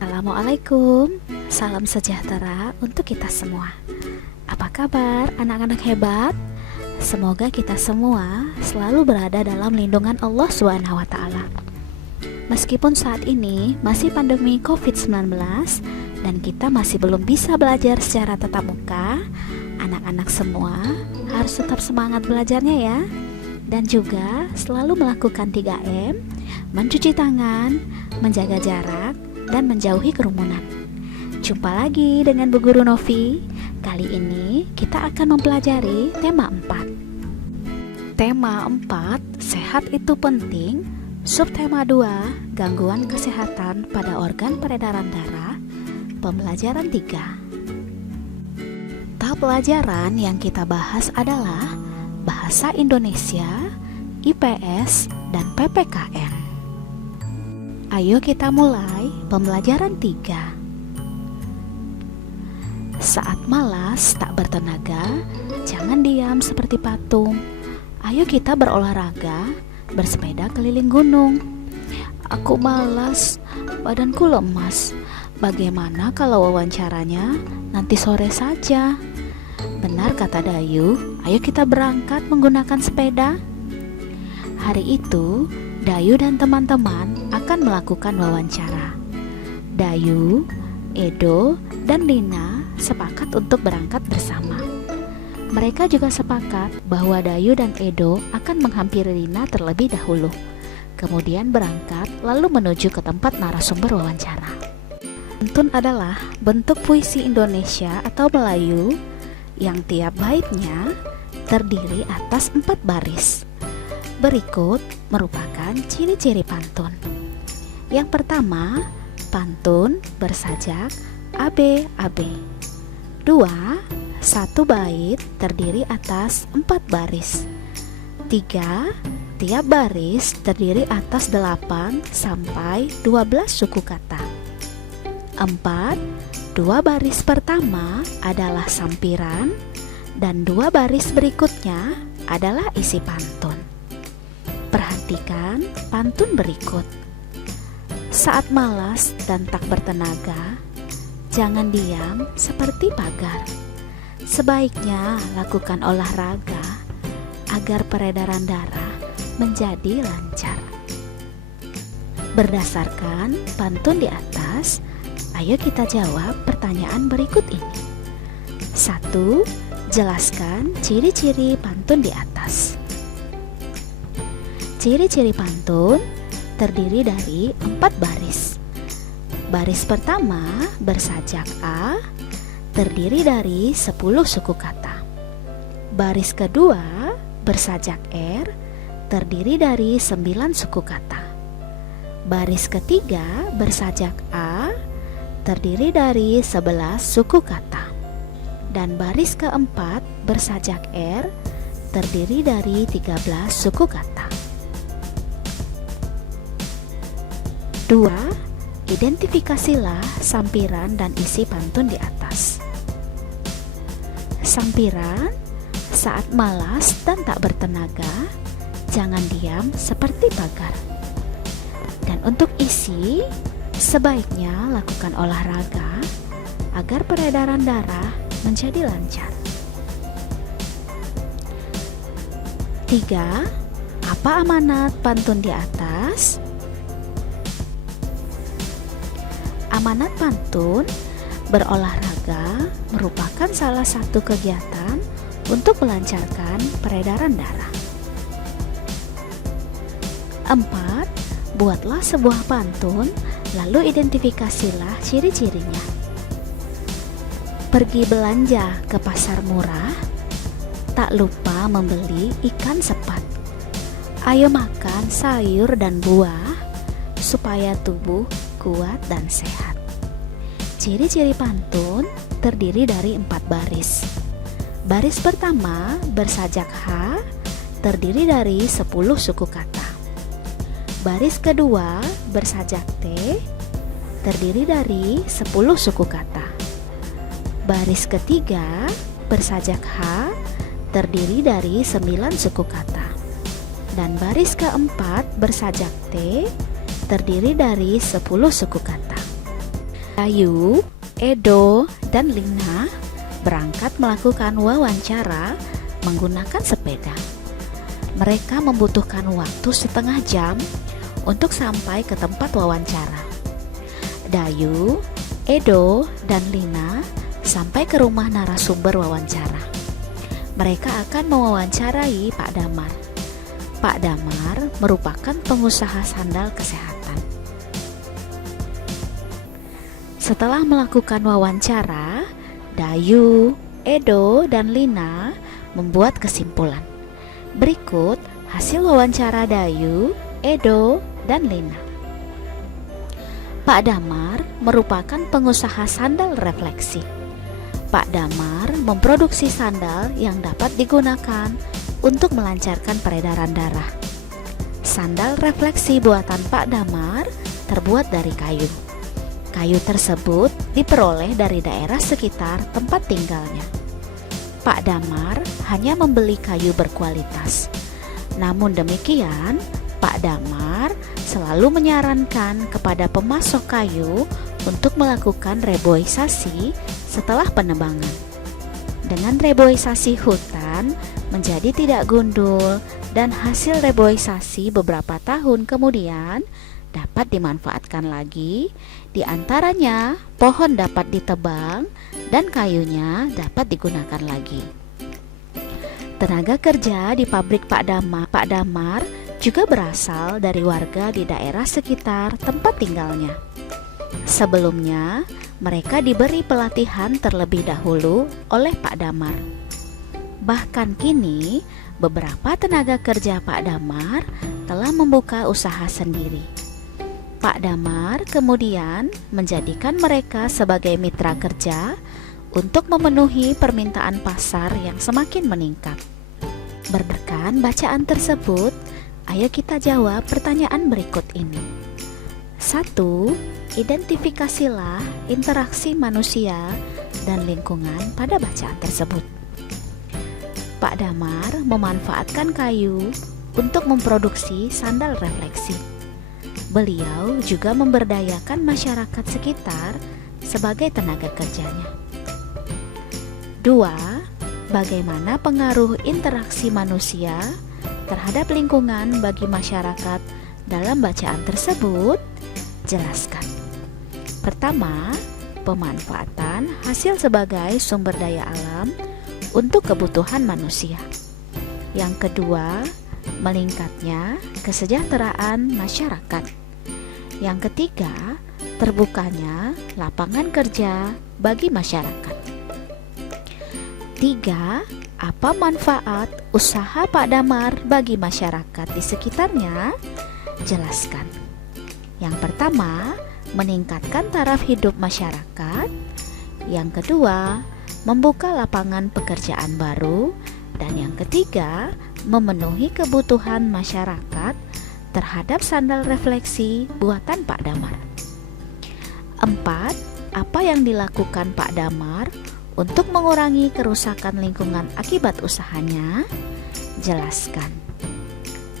Assalamualaikum, salam sejahtera untuk kita semua. Apa kabar anak-anak hebat? Semoga kita semua selalu berada dalam lindungan Allah SWT. Meskipun saat ini masih pandemi COVID-19 dan kita masih belum bisa belajar secara tatap muka, anak-anak semua harus tetap semangat belajarnya ya. Dan juga selalu melakukan 3M, mencuci tangan, menjaga jarak, dan menjauhi kerumunan. Jumpa lagi dengan Bu Guru Novi. Kali ini kita akan mempelajari tema 4. Tema 4, sehat itu penting. Subtema 2, gangguan kesehatan pada organ peredaran darah. Pembelajaran 3. Tahap pelajaran yang kita bahas adalah Bahasa Indonesia, IPS, dan PPKN. Ayo kita mulai pembelajaran 3. Saat malas tak bertenaga, jangan diam seperti patung. Ayo kita berolahraga, bersepeda keliling gunung. Aku malas, badanku lemas. Bagaimana kalau wawancaranya nanti sore saja? Benar kata Dayu, ayo kita berangkat menggunakan sepeda. Hari itu, Dayu dan teman-teman akan melakukan wawancara. Dayu, Edo, dan Lina sepakat untuk berangkat bersama. Mereka juga sepakat bahwa Dayu dan Edo akan menghampiri Lina terlebih dahulu, kemudian berangkat lalu menuju ke tempat narasumber wawancara. Pantun adalah bentuk puisi Indonesia atau Melayu yang tiap baitnya terdiri atas 4 baris. Berikut merupakan ciri-ciri pantun. Yang pertama, pantun bersajak ABAB. 2. Satu bait terdiri atas 4 baris. 3. Tiap baris terdiri atas 8 sampai 12 suku kata. 4. 2 baris pertama adalah sampiran dan 2 baris berikutnya adalah isi pantun. Perhatikan pantun berikut. Saat malas dan tak bertenaga, jangan diam seperti pagar. Sebaiknya lakukan olahraga agar peredaran darah menjadi lancar. Berdasarkan pantun di atas, ayo kita jawab pertanyaan berikut ini. 1. Jelaskan ciri-ciri pantun di atas. Ciri-ciri pantun terdiri dari 4 baris. Baris pertama bersajak A, terdiri dari 10 suku kata. Baris kedua bersajak R, terdiri dari 9 suku kata. Baris ketiga bersajak A, terdiri dari 11 suku kata. Dan baris keempat bersajak R, terdiri dari 13 suku kata. 2. Identifikasilah sampiran dan isi pantun di atas. Sampiran, saat malas dan tak bertenaga, jangan diam seperti pagar. Dan untuk isi, sebaiknya lakukan olahraga agar peredaran darah menjadi lancar. 3. Apa amanat pantun di atas? Amanat pantun berolahraga merupakan salah satu kegiatan untuk melancarkan peredaran darah. 4. Buatlah sebuah pantun, lalu identifikasilah ciri-cirinya. Pergi belanja ke pasar murah, tak lupa membeli ikan sepat. Ayo makan sayur dan buah, supaya tubuh kuat dan sehat. Ciri-ciri pantun terdiri dari 4 baris. Baris pertama bersajak H, terdiri dari 10 suku kata. Baris kedua bersajak T, terdiri dari 10 suku kata. Baris ketiga bersajak H, terdiri dari 9 suku kata. Dan baris keempat bersajak T, terdiri dari 10 suku kata. Ayu, Edo, dan Lina berangkat melakukan wawancara menggunakan sepeda. Mereka membutuhkan waktu setengah jam untuk sampai ke tempat wawancara. Dayu, Edo, dan Lina sampai ke rumah narasumber wawancara. Mereka akan mewawancarai Pak Damar. Pak Damar merupakan pengusaha sandal kesehatan. Setelah melakukan wawancara, Dayu, Edo, dan Lina membuat kesimpulan. Berikut hasil wawancara Dayu, Edo, dan Lina. Pak Damar merupakan pengusaha sandal refleksi. Pak Damar memproduksi sandal yang dapat digunakan untuk melancarkan peredaran darah. Sandal refleksi buatan Pak Damar terbuat dari kayu. Kayu tersebut diperoleh dari daerah sekitar tempat tinggalnya. Pak Damar hanya membeli kayu berkualitas. Namun demikian, Pak Damar selalu menyarankan kepada pemasok kayu untuk melakukan reboisasi setelah penebangan. Dengan reboisasi hutan menjadi tidak gundul dan hasil reboisasi beberapa tahun kemudian dapat dimanfaatkan lagi, di antaranya pohon dapat ditebang dan kayunya dapat digunakan lagi. Tenaga kerja di pabrik Pak Damar juga berasal dari warga di daerah sekitar tempat tinggalnya. Sebelumnya, mereka diberi pelatihan terlebih dahulu oleh Pak Damar. Bahkan kini, beberapa tenaga kerja Pak Damar telah membuka usaha sendiri. Pak Damar kemudian menjadikan mereka sebagai mitra kerja untuk memenuhi permintaan pasar yang semakin meningkat. Berdasarkan bacaan tersebut, ayo kita jawab pertanyaan berikut ini. 1. Identifikasilah interaksi manusia dan lingkungan pada bacaan tersebut. Pak Damar memanfaatkan kayu untuk memproduksi sandal refleksi. Beliau juga memberdayakan masyarakat sekitar sebagai tenaga kerjanya. 2. Bagaimana pengaruh interaksi manusia terhadap lingkungan bagi masyarakat dalam bacaan tersebut? Jelaskan. Pertama, pemanfaatan hasil sebagai sumber daya alam untuk kebutuhan manusia. Yang kedua, meningkatnya kesejahteraan masyarakat. Yang ketiga, terbukanya lapangan kerja bagi masyarakat. 3. Apa manfaat usaha Pak Damar bagi masyarakat di sekitarnya? Jelaskan. Yang pertama, meningkatkan taraf hidup masyarakat. Yang kedua, membuka lapangan pekerjaan baru. Dan yang ketiga, memenuhi kebutuhan masyarakat terhadap sandal refleksi buatan Pak Damar. 4. Apa yang dilakukan Pak Damar untuk mengurangi kerusakan lingkungan akibat usahanya? Jelaskan.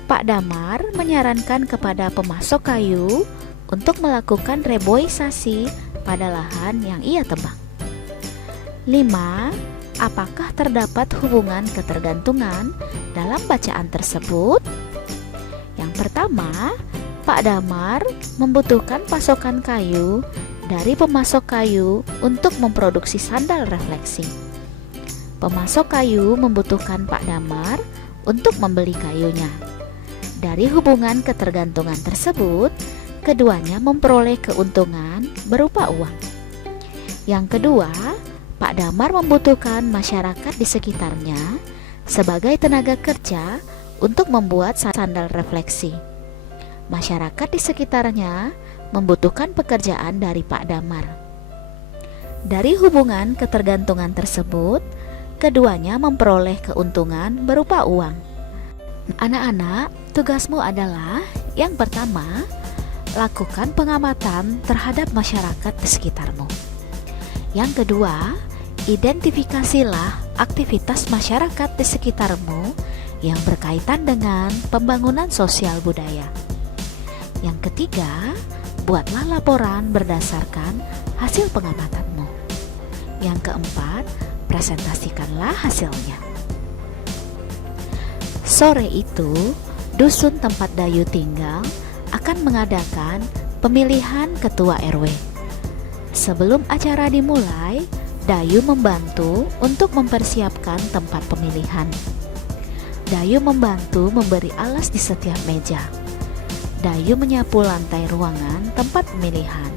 Pak Damar menyarankan kepada pemasok kayu untuk melakukan reboisasi pada lahan yang ia tebang. 5. Apakah terdapat hubungan ketergantungan dalam bacaan tersebut? Yang pertama, Pak Damar membutuhkan pasokan kayu dari pemasok kayu untuk memproduksi sandal refleksi. Pemasok kayu membutuhkan Pak Damar untuk membeli kayunya. Dari hubungan ketergantungan tersebut, keduanya memperoleh keuntungan berupa uang. Yang kedua, Pak Damar membutuhkan masyarakat di sekitarnya sebagai tenaga kerja untuk membuat sandal refleksi. Masyarakat di sekitarnya membutuhkan pekerjaan dari Pak Damar. Dari hubungan ketergantungan tersebut, keduanya memperoleh keuntungan berupa uang. Anak-anak, tugasmu adalah yang pertama, lakukan pengamatan terhadap masyarakat di sekitarmu. Yang kedua, identifikasilah aktivitas masyarakat di sekitarmu yang berkaitan dengan pembangunan sosial budaya. Yang ketiga, buatlah laporan berdasarkan hasil pengamatanmu. Yang keempat, presentasikanlah hasilnya. Sore itu, dusun tempat Dayu tinggal akan mengadakan pemilihan ketua RW. Sebelum acara dimulai, Dayu membantu untuk mempersiapkan tempat pemilihan. Dayu membantu memberi alas di setiap meja. Dayu menyapu lantai ruangan tempat pemilihan.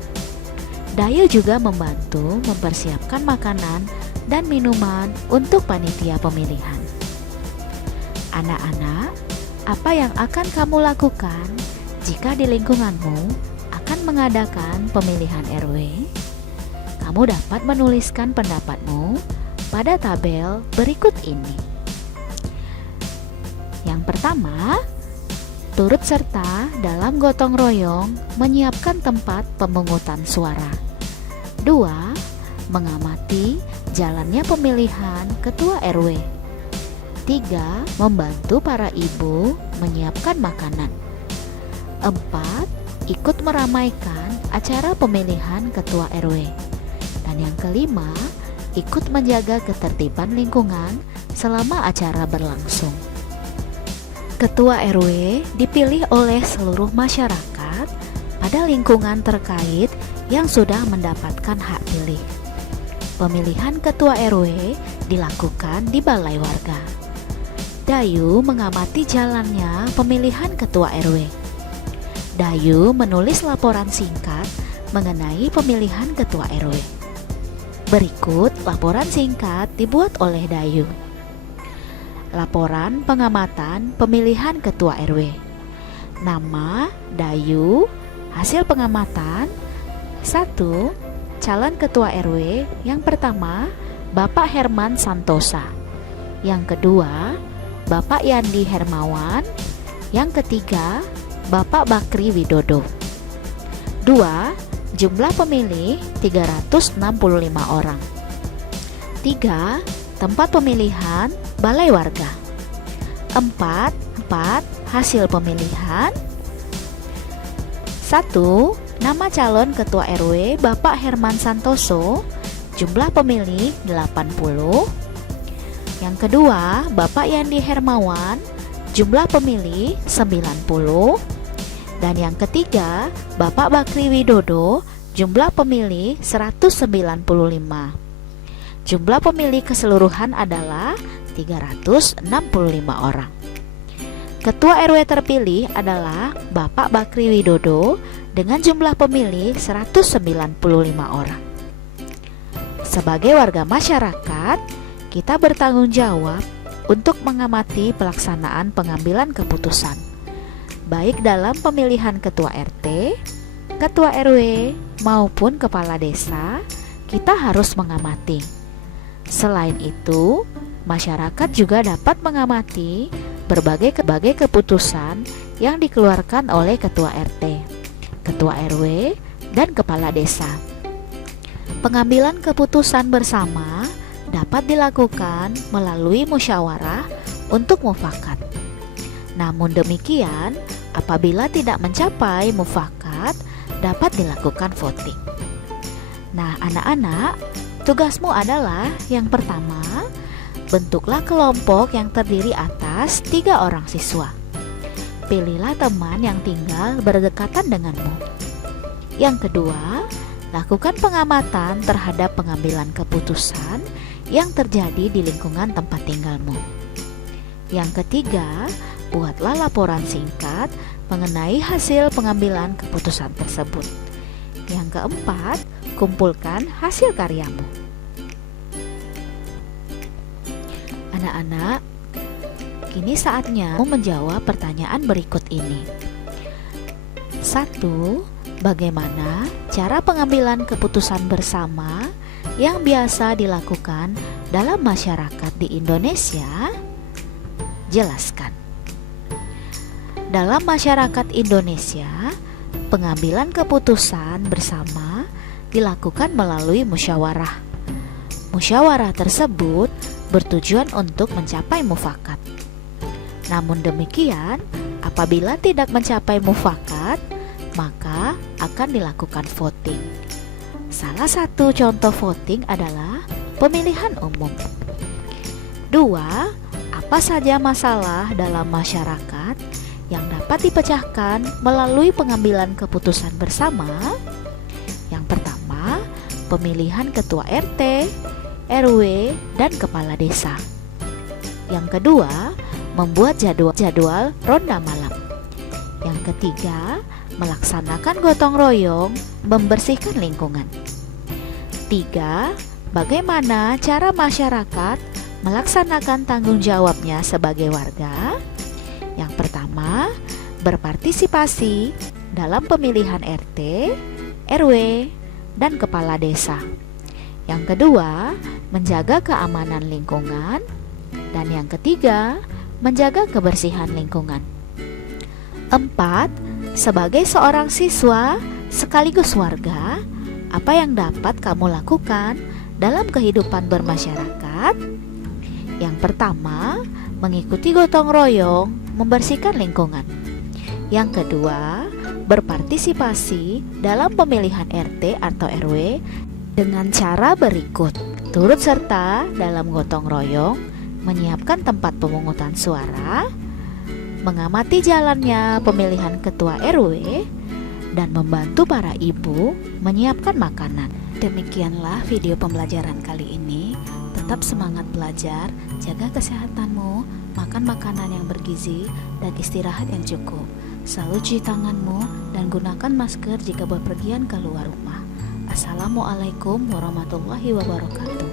Dayu juga membantu mempersiapkan makanan dan minuman untuk panitia pemilihan. Anak-anak, apa yang akan kamu lakukan jika di lingkunganmu akan mengadakan pemilihan RW? Kamu dapat menuliskan pendapatmu pada tabel berikut ini. Yang pertama, turut serta dalam gotong royong menyiapkan tempat pemungutan suara. 2. Mengamati jalannya pemilihan ketua RW. 3. Membantu para ibu menyiapkan makanan. 4. Ikut meramaikan acara pemilihan ketua RW. Dan yang kelima, ikut menjaga ketertiban lingkungan selama acara berlangsung. Ketua RW dipilih oleh seluruh masyarakat pada lingkungan terkait yang sudah mendapatkan hak pilih. Pemilihan ketua RW dilakukan di balai warga. Dayu mengamati jalannya pemilihan ketua RW. Dayu menulis laporan singkat mengenai pemilihan ketua RW. Berikut laporan singkat dibuat oleh Dayu. Laporan pengamatan pemilihan ketua RW. Nama Dayu, hasil pengamatan. 1. Calon ketua RW yang pertama, Bapak Herman Santosa. Yang kedua, Bapak Yandi Hermawan. Yang ketiga, Bapak Bakri Widodo. 2. Jumlah pemilih 365 orang. 3. Tempat pemilihan balai warga. 4. Hasil pemilihan. 1. Nama calon ketua RW Bapak Herman Santoso. Jumlah pemilih 80. Yang kedua, Bapak Yandi Hermawan. Jumlah pemilih 90. Dan yang ketiga, Bapak Bakri Widodo, jumlah pemilih 195. Jumlah pemilih keseluruhan adalah 365 orang. Ketua RW terpilih adalah Bapak Bakri Widodo dengan jumlah pemilih 195 orang. Sebagai warga masyarakat, kita bertanggung jawab untuk mengamati pelaksanaan pengambilan keputusan, baik dalam pemilihan ketua RT, ketua RW, maupun kepala desa. Kita harus mengamati. Selain itu, masyarakat juga dapat mengamati berbagai keputusan yang dikeluarkan oleh ketua RT, ketua RW, dan kepala desa. Pengambilan keputusan bersama dapat dilakukan melalui musyawarah untuk mufakat. Namun demikian, apabila tidak mencapai mufakat, dapat dilakukan voting. Nah, anak-anak, tugasmu adalah yang pertama, bentuklah kelompok yang terdiri atas 3 orang siswa. Pilihlah teman yang tinggal berdekatan denganmu. Yang kedua, lakukan pengamatan terhadap pengambilan keputusan yang terjadi di lingkungan tempat tinggalmu. Yang ketiga, buatlah laporan singkat mengenai hasil pengambilan keputusan tersebut. Yang keempat, kumpulkan hasil karyamu. Anak-anak, kini saatnya menjawab pertanyaan berikut ini. 1. Bagaimana cara pengambilan keputusan bersama yang biasa dilakukan dalam masyarakat di Indonesia? Jelaskan. Dalam masyarakat Indonesia, pengambilan keputusan bersama dilakukan melalui musyawarah. Musyawarah tersebut bertujuan untuk mencapai mufakat. Namun demikian, apabila tidak mencapai mufakat, maka akan dilakukan voting. Salah satu contoh voting adalah pemilihan umum. 2. Apa saja masalah dalam masyarakat yang dapat dipecahkan melalui pengambilan keputusan bersama? Yang pertama, pemilihan ketua RT, RW, dan kepala desa. Yang kedua, membuat jadwal ronda malam. Yang ketiga, melaksanakan gotong royong membersihkan lingkungan. 3. Bagaimana cara masyarakat melaksanakan tanggung jawabnya sebagai warga? Yang pertama, berpartisipasi dalam pemilihan RT, RW, dan kepala desa. Yang kedua, menjaga keamanan lingkungan. Dan yang ketiga, menjaga kebersihan lingkungan. 4. Sebagai seorang siswa sekaligus warga, apa yang dapat kamu lakukan dalam kehidupan bermasyarakat? Yang pertama, mengikuti gotong royong membersihkan lingkungan. Yang kedua, berpartisipasi dalam pemilihan RT atau RW dengan cara berikut: turut serta dalam gotong royong, menyiapkan tempat pemungutan suara, mengamati jalannya pemilihan ketua RW, dan membantu para ibu menyiapkan makanan. Demikianlah video pembelajaran kali ini. Tetap semangat belajar, jaga kesehatanmu, makan makanan yang bergizi, dan istirahat yang cukup. Selalu cuci tanganmu dan gunakan masker jika bepergian keluar rumah. Assalamualaikum warahmatullahi wabarakatuh.